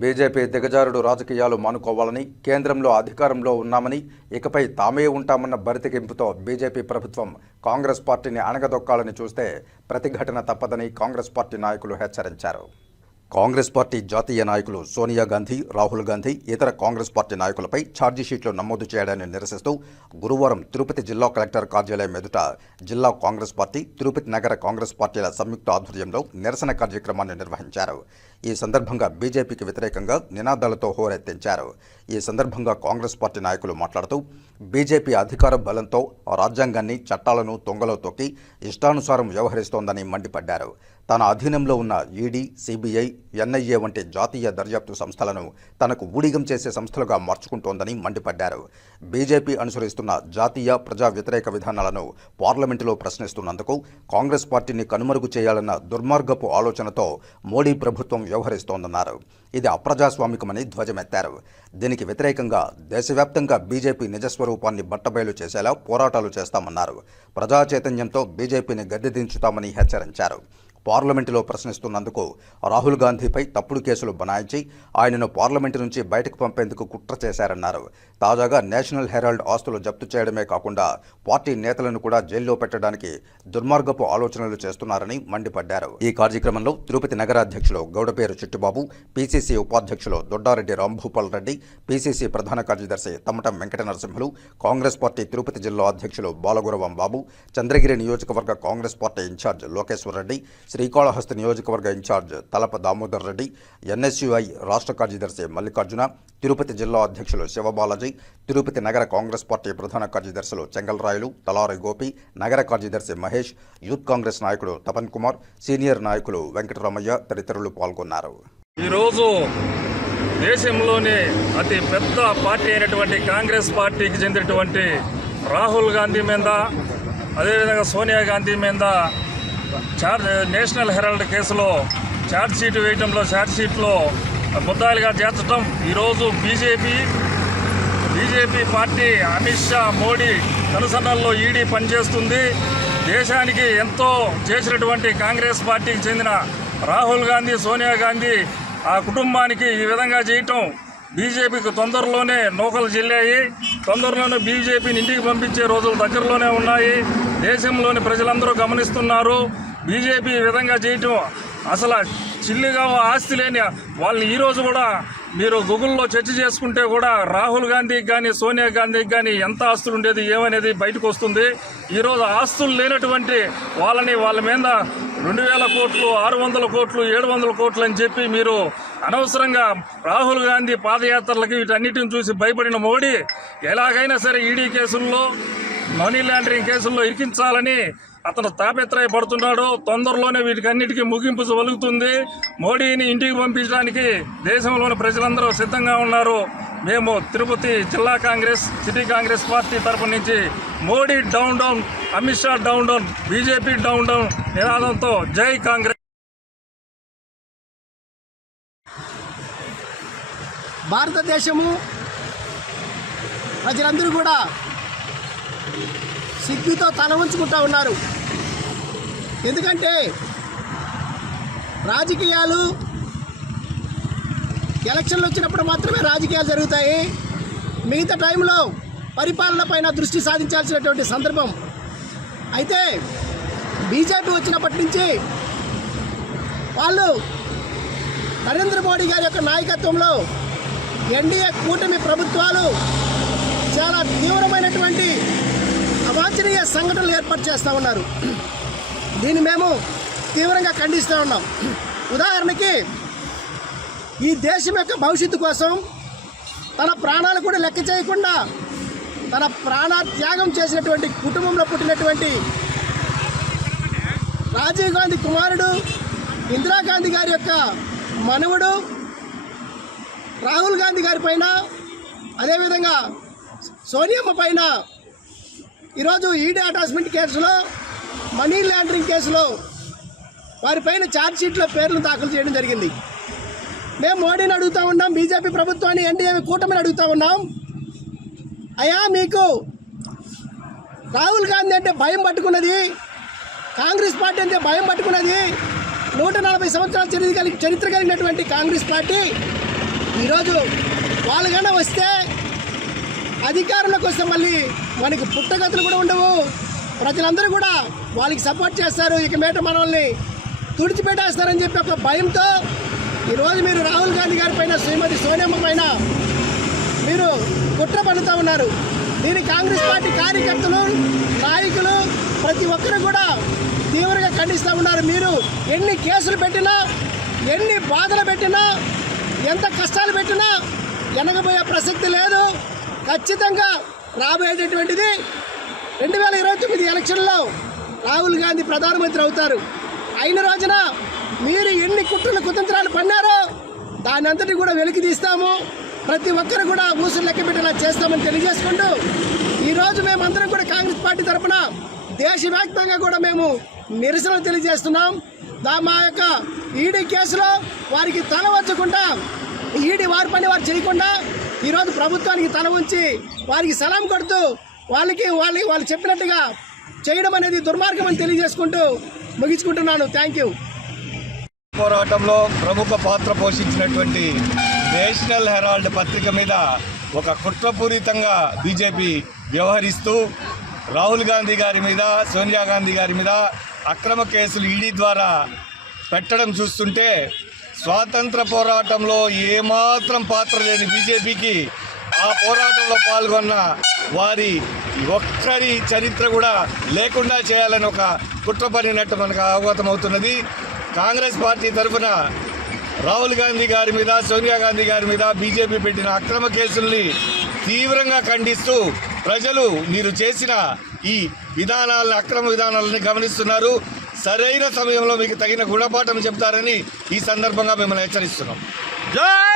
BJP దిగజారుడు రాజకీయాలు మానుకోవాలని కేంద్రంలో అధికారంలో ఉన్నామని ఇకపై తామే ఉంటామన్న బరితెగింపుతో బీజేపీ ప్రభుత్వం కాంగ్రెస్ పార్టీని అణగదొక్కాలని చూస్తే ప్రతిఘటన తప్పదని కాంగ్రెస్ పార్టీ నాయకులు హెచ్చరించారు. కాంగ్రెస్ పార్టీ జాతీయ నాయకులు సోనియా గాంధీ రాహుల్ గాంధీ ఇతర కాంగ్రెస్ పార్టీ నాయకులపై ఛార్జీషీట్లు నమోదు చేయడాన్ని నిరసిస్తూ గురువారం తిరుపతి జిల్లా కలెక్టర్ కార్యాలయం ఎదుట జిల్లా కాంగ్రెస్ పార్టీ తిరుపతి నగర కాంగ్రెస్ పార్టీల సంయుక్త ఆధ్వర్యంలో నిరసన కార్యక్రమాన్ని నిర్వహించారు. ఈ సందర్భంగా బీజేపీకి వ్యతిరేకంగా నినాదాలతో హోరెత్తించారు. ఈ సందర్భంగా కాంగ్రెస్ పార్టీ నాయకులు మాట్లాడుతూ బీజేపీ అధికార బలంతో రాజ్యాంగాన్ని చట్టాలను తొంగలో తొక్కి ఇష్టానుసారం వ్యవహరిస్తోందని మండిపడ్డారు. తన అధీనంలో ఉన్న ఈడీ సిబిఐ ఎన్ఐఏ వంటి జాతీయ దర్యాప్తు సంస్థలను తనకు ఊడిగం చేసే సంస్థలుగా మార్చుకుంటోందని మండిపడ్డారు. బీజేపీ అనుసరిస్తున్న జాతీయ ప్రజా వ్యతిరేక విధానాలను పార్లమెంటులో ప్రశ్నిస్తున్నందుకు కాంగ్రెస్ పార్టీని కనుమరుగు చేయాలన్న దుర్మార్గపు ఆలోచనతో మోడీ ప్రభుత్వం వ్యవహరిస్తోందన్నారు. ఇది అప్రజాస్వామికమని ధ్వజమెత్తారు. దీనికి వ్యతిరేకంగా దేశవ్యాప్తంగా బీజేపీ నిజస్వరూపాన్ని బట్టబయలు చేసేలా పోరాటాలు చేస్తామన్నారు. ప్రజా చైతన్యంతో బీజేపీని గద్దెదించుతామని హెచ్చరించారు. పార్లమెంటులో ప్రశ్నిస్తున్నందుకు రాహుల్ గాంధీపై తప్పుడు కేసులు బనాయించి ఆయనను పార్లమెంటు నుంచి బయటకు పంపేందుకు కుట్ర చేశారన్నారు. తాజాగా నేషనల్ హెరాల్డ్ ఆస్తులు జప్తు చేయడమే కాకుండా పార్టీ నేతలను కూడా జైల్లో పెట్టడానికి దుర్మార్గపు ఆలోచనలు చేస్తున్నారని మండిపడ్డారు. ఈ కార్యక్రమంలో తిరుపతి నగరాధ్యక్షులు గౌడపేరు చిట్టుబాబు పీసీసీ ఉపాధ్యక్షులు దొడ్డారెడ్డి రాంభూపాల్ రెడ్డి పీసీసీ ప్రధాన కార్యదర్శి తమ్మటం వెంకట నరసింహులు కాంగ్రెస్ పార్టీ తిరుపతి జిల్లా అధ్యక్షులు బాలగురవం బాబు చంద్రగిరి నియోజకవర్గ Congress party incharge Lokeshwar Reddy Srikalahasti నియోజకవర్గ ఇన్ఛార్జ్ తలప దామోదర్ రెడ్డి ఎన్ఎస్యుఐ రాష్ట్ర కార్యదర్శి మల్లికార్జున తిరుపతి జిల్లా అధ్యక్షులు శివబాలాజీ తిరుపతి నగర కాంగ్రెస్ పార్టీ ప్రధాన కార్యదర్శులు చెంగల్రాయలు తలారి గోపి నగర కార్యదర్శి మహేష్ యూత్ కాంగ్రెస్ నాయకుడు తపన్ కుమార్ సీనియర్ నాయకులు వెంకటరామయ్య తదితరులు పాల్గొన్నారు. ఈరోజు దేశంలోనే అతి పెద్ద పార్టీ అయినటువంటి కాంగ్రెస్ పార్టీకి చెందినటువంటి రాహుల్ గాంధీ మీద అదేవిధంగా సోనియా గాంధీ మీద చార్జ్ నేషనల్ హెరాల్డ్ కేసులో ఛార్జ్ షీట్ వేయడంలో ఛార్జ్ షీట్లో ముద్దాయిలుగా చేర్చడం ఈరోజు BJP BJP party Amit Shah Modi కనుసన్నల్లో ఈడీ పనిచేస్తుంది. దేశానికి ఎంతో చేసినటువంటి కాంగ్రెస్ పార్టీకి చెందిన రాహుల్ గాంధీ సోనియా గాంధీ ఆ కుటుంబానికి ఈ విధంగా చేయటం బీజేపీకి తొందరలోనే నూకలు చెల్లాయి. తొందరలోనే బీజేపీని ఇంటికి పంపించే రోజులు దగ్గరలోనే ఉన్నాయి. దేశంలోని ప్రజలందరూ గమనిస్తున్నారు. బీజేపీ ఈ విధంగా చేయటం అసలు చిల్లిగా ఆస్తి లేని వాళ్ళని ఈరోజు కూడా మీరు గూగుల్లో చర్చ చేసుకుంటే కూడా రాహుల్ గాంధీకి కానీ సోనియా గాంధీకి కానీ ఎంత ఆస్తులు ఉండేది ఏమనేది బయటకు వస్తుంది. ఈరోజు ఆస్తులు లేనటువంటి వాళ్ళని వాళ్ళ మీద రెండు వేల కోట్లు ఆరు వందల కోట్లు ఏడు వందల కోట్లు అని చెప్పి మీరు అనవసరంగా రాహుల్ గాంధీ పాదయాత్రలకు వీటన్నిటిని చూసి భయపడిన మోడీ ఎలాగైనా సరే ఈడీ కేసుల్లో మనీ లాండరింగ్ కేసుల్లో ఇరికించాలని అతను తాపెత్రాయ పడుతున్నాడు. తొందరలోనే వీటికన్నిటికీ ముగింపు వలుగుతుంది. మోడీని ఇంటికి పంపించడానికి దేశంలోని ప్రజలందరూ సిద్ధంగా ఉన్నారు. మేము తిరుపతి జిల్లా కాంగ్రెస్ సిటీ కాంగ్రెస్ పార్టీ తరపు నుంచి Modi down down Amit Shah down down BJP down down నినాదంతో జై కాంగ్రెస్. భారతదేశము ప్రజలందరూ కూడా సిగ్గుతో తల ఉంచుకుంటూ ఉన్నారు. ఎందుకంటే రాజకీయాలు ఎలక్షన్లు వచ్చినప్పుడు మాత్రమే రాజకీయాలు జరుగుతాయి. మిగతా టైంలో పరిపాలన పైన దృష్టి సాధించాల్సినటువంటి సందర్భం. అయితే బీజేపీ వచ్చినప్పటి నుంచి వాళ్ళు నరేంద్ర మోడీ గారి యొక్క నాయకత్వంలో ఎన్డీఏ కూటమి ప్రభుత్వాలు చాలా తీవ్రమైనటువంటి అవాంఛనీయ సంఘటనలు ఏర్పాటు చేస్తూ ఉన్నారు. దీన్ని మేము తీవ్రంగా ఖండిస్తూ ఉన్నాం. ఉదాహరణకి ఈ దేశం యొక్క భవిష్యత్తు కోసం తన ప్రాణాలు కూడా లెక్క చేయకుండా తన ప్రాణ త్యాగం చేసినటువంటి కుటుంబంలో పుట్టినటువంటి రాజీవ్ గాంధీ కుమారుడు ఇందిరాగాంధీ గారి యొక్క మనవడు రాహుల్ గాంధీ గారి పైన అదేవిధంగా సోనియమ్మ పైన ఈరోజు ఈడీ అటాచ్మెంట్ కేసులో మనీ లాండరింగ్ కేసులో వారిపైన ఛార్జ్షీట్లో పేర్లు దాఖలు చేయడం జరిగింది. మేము మోడీని అడుగుతా ఉన్నాం బీజేపీ ప్రభుత్వాన్ని ఎన్డీఏ కూటమిని అడుగుతా ఉన్నాం. అయ్యా మీకు రాహుల్ గాంధీ అంటే భయం పట్టుకున్నది కాంగ్రెస్ పార్టీ అంటే భయం పట్టుకున్నది నూట నలభై సంవత్సరాల చరిత్ర కలిగి చరిత్ర కలిగినటువంటి కాంగ్రెస్ పార్టీ ఈరోజు వాళ్ళకన్నా వస్తే అధికారంలోకి వస్తే మళ్ళీ మనకి పుట్టగతులు కూడా ఉండవు. ప్రజలందరూ కూడా వాళ్ళకి సపోర్ట్ చేస్తారు. ఇక మేట మనల్ని తుడిచిపెట్టేస్తారని చెప్పి ఒక భయంతో ఈరోజు మీరు రాహుల్ గాంధీ గారి పైన శ్రీమతి సోనియమ్మ పైన మీరు కుట్ర పన్నుతూ ఉన్నారు. దీని కాంగ్రెస్ పార్టీ కార్యకర్తలు నాయకులు ప్రతి ఒక్కరు కూడా తీవ్రంగా ఖండిస్తూ ఉన్నారు. మీరు ఎన్ని కేసులు పెట్టినా ఎన్ని బాధలు పెట్టినా ఎంత కష్టాలు పెట్టినా ఎనగబోయే ప్రసక్తి లేదు. ఖచ్చితంగా రాబోయేటటువంటిది రెండు వేల ఇరవై తొమ్మిది ఎలక్షన్లో రాహుల్ గాంధీ ప్రధానమంత్రి అవుతారు. అయిన రోజున మీరు ఎన్ని కుట్రలు కుతంత్రాలు పన్నారో దాని అంతటి కూడా వెలికి తీస్తాము. ప్రతి ఒక్కరు కూడా ఊసులు లెక్క పెట్టేలా చేస్తామని తెలియజేసుకుంటూ ఈరోజు మేమందరం కూడా కాంగ్రెస్ పార్టీ తరఫున దేశవ్యాప్తంగా కూడా మేము నిరసన తెలియజేస్తున్నాం. దా మా యొక్క ఈడీ కేసులో వారికి తల వచ్చకుండా ఈడీ వారి పని వారు చేయకుండా ఈరోజు ప్రభుత్వానికి తల ఉంచి వారికి సలాం కొడుతూ వాళ్ళకి వాళ్ళకి వాళ్ళు చెప్పినట్టుగా చేయడం అనేది దుర్మార్గం అని తెలియజేసుకుంటూ ముగించుకుంటున్నాను. థ్యాంక్ యూ పోరాటంలో ప్రముఖ పాత్ర పోషించినటువంటి నేషనల్ హెరాల్డ్ పత్రిక మీద ఒక కుట్రపూరితంగా బీజేపీ వ్యవహరిస్తూ రాహుల్ గాంధీ గారి మీద సోనియా గాంధీ గారి మీద అక్రమ కేసులు ఈడీ ద్వారా పెట్టడం చూస్తుంటే స్వాతంత్ర పోరాటంలో ఏమాత్రం పాత్ర లేని బీజేపీకి ఆ పోరాటంలో పాల్గొన్న వారి ఒక్కరి చరిత్ర కూడా లేకుండా చేయాలని ఒక కుట్ర పడినట్టు మనకు అవగతం అవుతున్నది కాంగ్రెస్ పార్టీ తరఫున రాహుల్ గాంధీ గారి మీద సోనియా గాంధీ గారి మీద బీజేపీ పెట్టిన అక్రమ కేసుల్ని తీవ్రంగా ఖండిస్తూ ప్రజలు మీరు చేసిన ఈ విధానాలను అక్రమ విధానాలని గమనిస్తున్నారు. సరైన సమయంలో మీకు తగిన గుణపాఠం చెప్తారని ఈ సందర్భంగా మిమ్మల్ని హెచ్చరిస్తున్నాం. జై